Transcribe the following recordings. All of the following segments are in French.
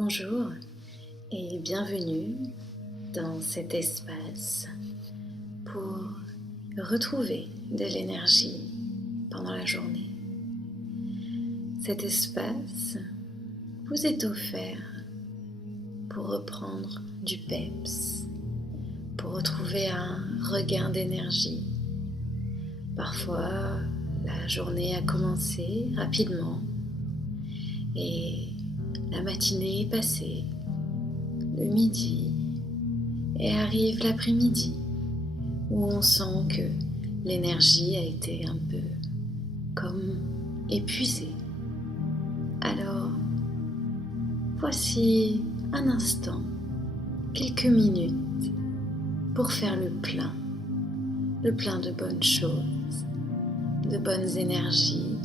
Bonjour et bienvenue dans cet espace pour retrouver de l'énergie pendant la journée. Cet espace vous est offert pour reprendre du peps, pour retrouver un regain d'énergie. Parfois, la journée a commencé rapidement et la matinée est passée, le midi, et arrive l'après-midi où on sent que l'énergie a été un peu comme épuisée. Alors, voici un instant, quelques minutes pour faire le plein de bonnes choses, de bonnes énergies,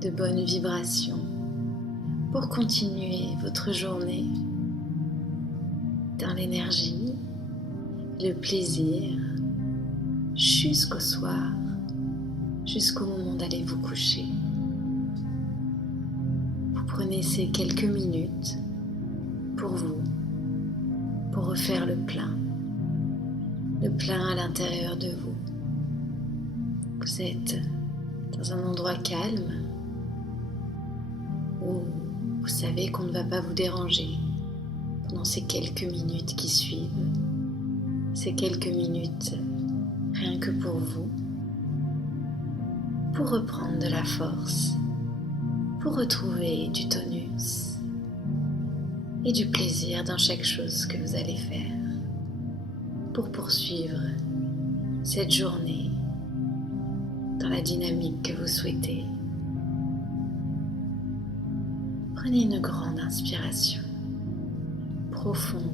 de bonnes vibrations, pour continuer votre journée dans l'énergie, le plaisir, jusqu'au soir, jusqu'au moment d'aller vous coucher. Vous prenez ces quelques minutes pour vous, pour refaire le plein à l'intérieur de vous. Vous êtes dans un endroit calme où vous savez qu'on ne va pas vous déranger pendant ces quelques minutes qui suivent, ces quelques minutes rien que pour vous, pour reprendre de la force, pour retrouver du tonus et du plaisir dans chaque chose que vous allez faire, pour poursuivre cette journée dans la dynamique que vous souhaitez. Prenez une grande inspiration, profonde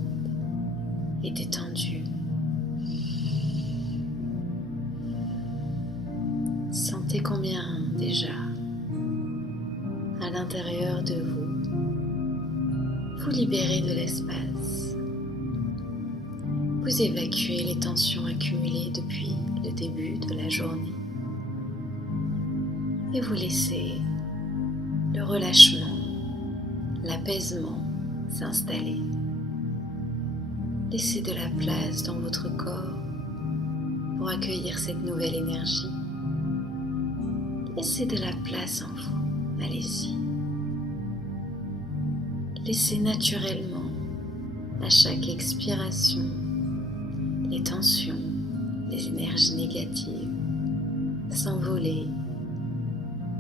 et détendue. Sentez combien déjà, à l'intérieur de vous, vous libérez de l'espace. Vous évacuez les tensions accumulées depuis le début de la journée et vous laissez le relâchement, l'apaisement s'installer. Laissez de la place dans votre corps pour accueillir cette nouvelle énergie. Laissez de la place en vous, allez-y. Laissez naturellement, à chaque expiration, les tensions, les énergies négatives s'envoler.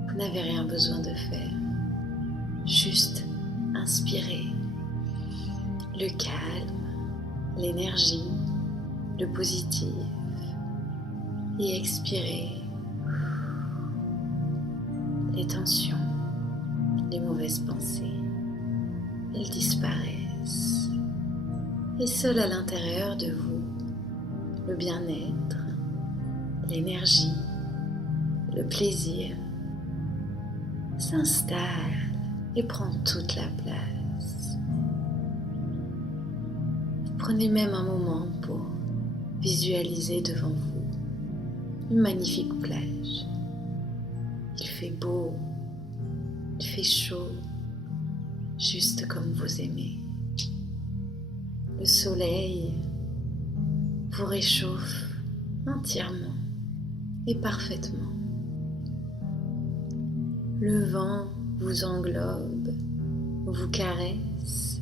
Vous n'avez rien besoin de faire, juste inspirez le calme, l'énergie, le positif et expirez les tensions, les mauvaises pensées. Elles disparaissent et seul à l'intérieur de vous, le bien-être, l'énergie, le plaisir s'installe et prend toute la place. Prenez même un moment pour visualiser devant vous une magnifique plage. Il fait beau, il fait chaud, juste comme vous aimez. Le soleil vous réchauffe entièrement et parfaitement. Le vent vous englobe, vous caresse,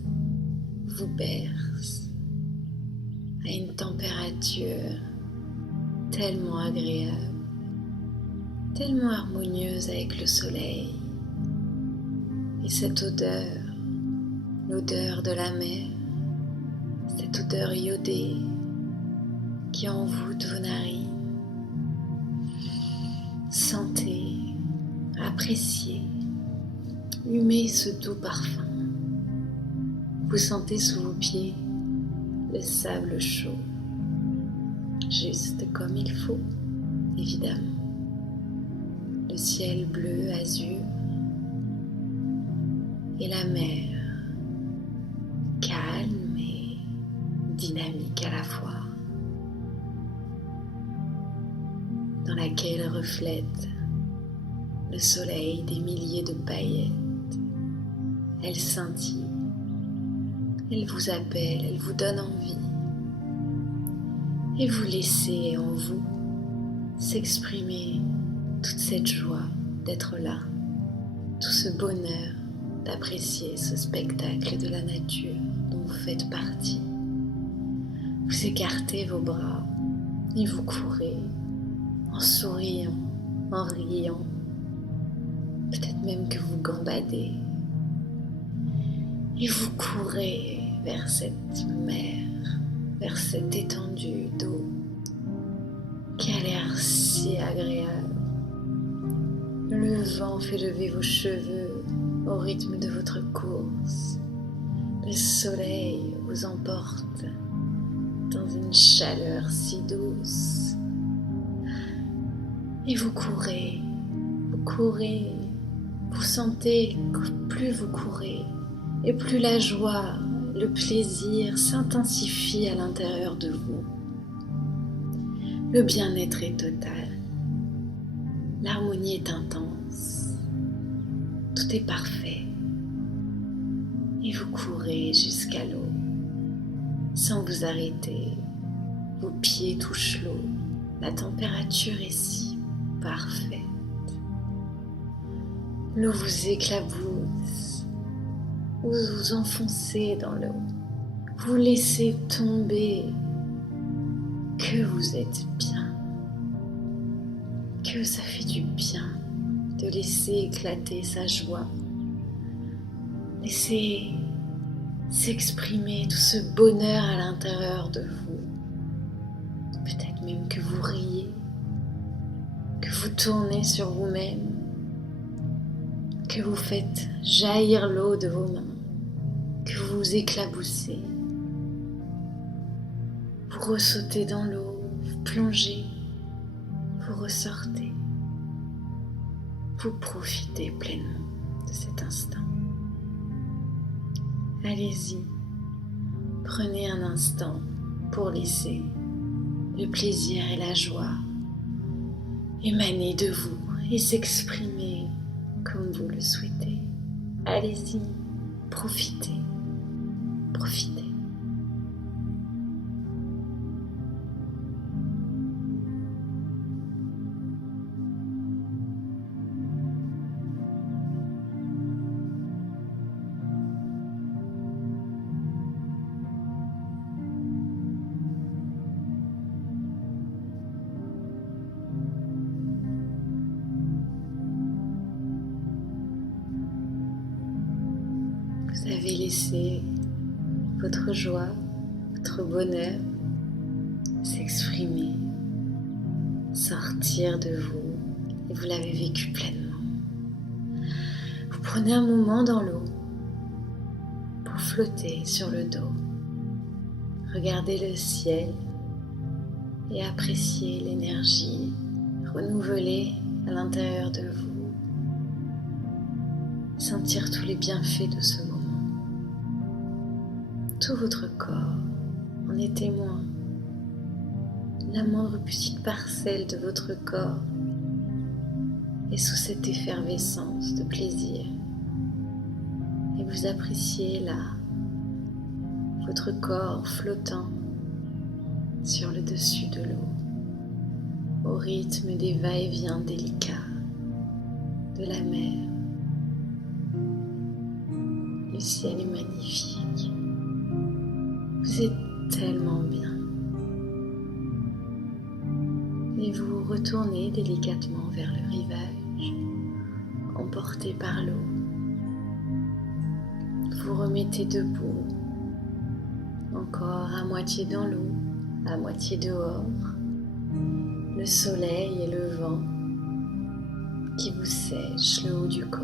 vous berce à une température tellement agréable, tellement harmonieuse avec le soleil. Et cette odeur, l'odeur de la mer, cette odeur iodée qui envoûte vos narines. Sentez, appréciez, humez ce doux parfum. Vous sentez sous vos pieds le sable chaud, juste comme il faut, évidemment. Le ciel bleu azur et la mer calme et dynamique à la fois, dans laquelle reflète le soleil des milliers de paillettes. Elle scintille Elle vous appelle, elle vous donne envie. Et vous laissez en vous s'exprimer toute cette joie d'être là, tout ce bonheur d'apprécier ce spectacle de la nature dont vous faites partie. Vous écartez vos bras et vous courez en souriant, en riant, peut-être même que vous gambadez. Et vous courez vers cette mer, vers cette étendue d'eau qui a l'air si agréable. Le vent fait lever vos cheveux au rythme de votre course. Le soleil vous emporte dans une chaleur si douce. Et vous courez, vous sentez que plus vous courez, et plus la joie, le plaisir s'intensifie à l'intérieur de vous. Le bien-être est total. L'harmonie est intense. Tout est parfait. Et vous courez jusqu'à l'eau, sans vous arrêter. Vos pieds touchent l'eau. La température est si parfaite. L'eau vous éclabousse. Vous vous enfoncez dans l'eau. Vous laissez tomber. Que vous êtes bien. Que ça fait du bien de laisser éclater sa joie. Laissez s'exprimer tout ce bonheur à l'intérieur de vous. Peut-être même que vous riez, que vous tournez sur vous-même, que vous faites jaillir l'eau de vos mains, que vous vous éclaboussez. Vous ressautez dans l'eau, vous plongez, vous ressortez. Vous profitez pleinement de cet instant. Allez-y, prenez un instant pour laisser le plaisir et la joie émaner de vous et s'exprimer comme vous le souhaitez. Allez-y, profitez, profitez. Vous avez laissé votre joie, votre bonheur s'exprimer, sortir de vous et vous l'avez vécu pleinement. Vous prenez un moment dans l'eau pour flotter sur le dos, regardez le ciel et apprécier l'énergie renouvelée à l'intérieur de vous, sentir tous les bienfaits de ce moment. Tout votre corps en est témoin. La moindre petite parcelle de votre corps est sous cette effervescence de plaisir. Et vous appréciez là votre corps flottant sur le dessus de l'eau, au rythme des va-et-vient délicats de la mer. Le ciel est magnifique. Vous êtes tellement bien. Et vous retournez délicatement vers le rivage, emporté par l'eau. Vous remettez debout, encore à moitié dans l'eau, à moitié dehors. Le soleil et le vent qui vous sèchent le haut du corps.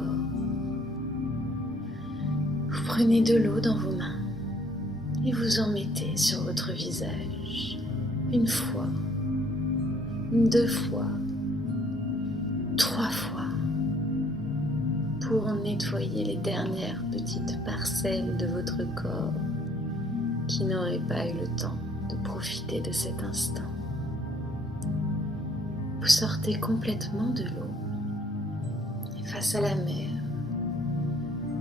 Vous prenez de l'eau dans vos mains et vous en mettez sur votre visage, une fois, 2 fois, 3 fois, pour nettoyer les dernières petites parcelles de votre corps qui n'auraient pas eu le temps de profiter de cet instant. Vous sortez complètement de l'eau et face à la mer,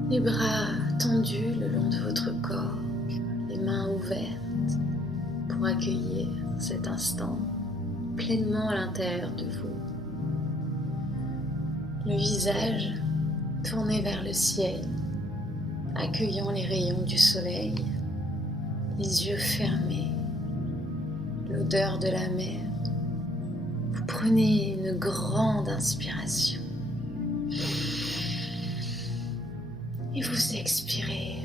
les bras tendus le long de votre corps, les mains ouvertes pour accueillir cet instant pleinement à l'intérieur de vous. Le visage tourné vers le ciel, accueillant les rayons du soleil, les yeux fermés, l'odeur de la mer. Vous prenez une grande inspiration et vous expirez.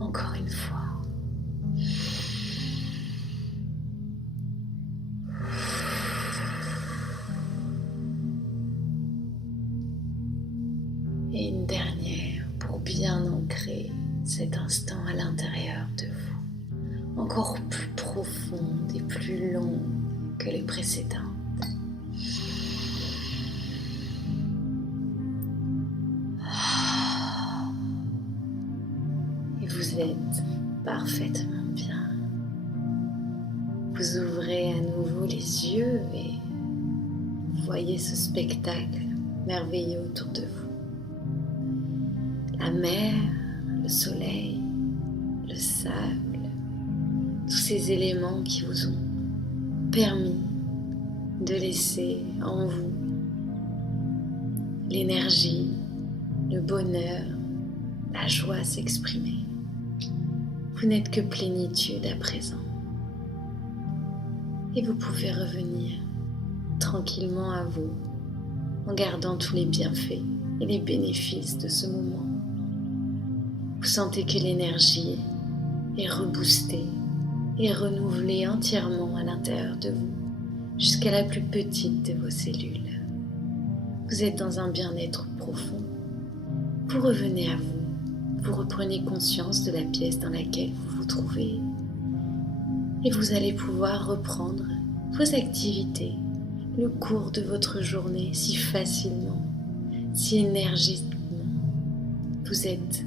Encore une fois. Et une dernière pour bien ancrer cet instant à l'intérieur de vous, encore plus profonde et plus longue que les précédentes. Et vous êtes parfaitement bien. Vous ouvrez à nouveau les yeux et vous voyez ce spectacle merveilleux autour de vous. La mer, le soleil, le sable, tous ces éléments qui vous ont permis de laisser en vous l'énergie, le bonheur, la joie s'exprimer. Vous n'êtes que plénitude à présent. Et vous pouvez revenir tranquillement à vous en gardant tous les bienfaits et les bénéfices de ce moment. Vous sentez que l'énergie est reboostée et renouvelée entièrement à l'intérieur de vous, jusqu'à la plus petite de vos cellules. Vous êtes dans un bien-être profond. Vous revenez à vous, vous reprenez conscience de la pièce dans laquelle vous vous trouvez et vous allez pouvoir reprendre vos activités, le cours de votre journée si facilement, si énergiquement. Vous êtes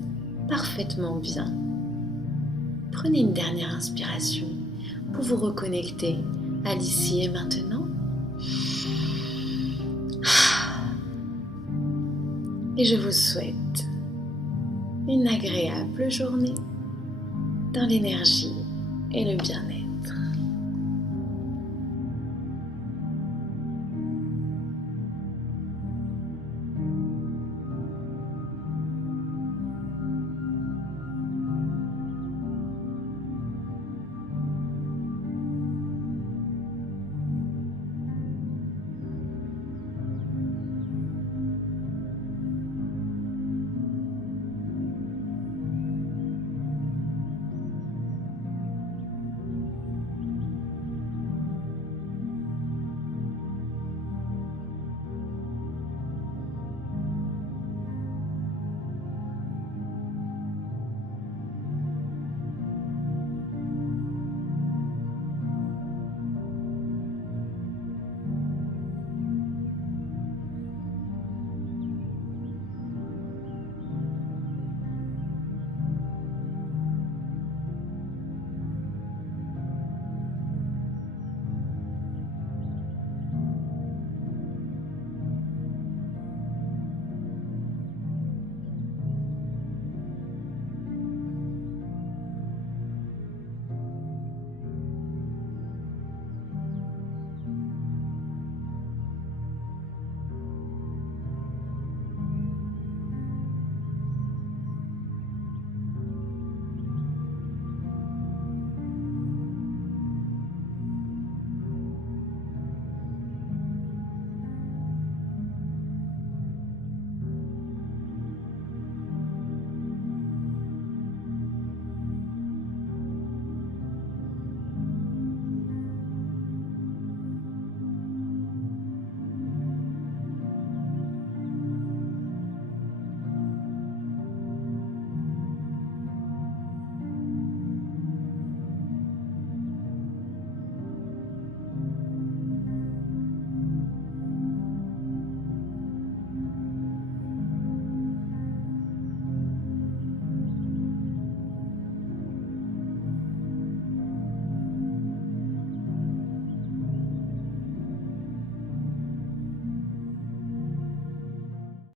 parfaitement bien. Prenez une dernière inspiration pour vous reconnecter à l'ici et maintenant. Et je vous souhaite une agréable journée dans l'énergie et le bien-être.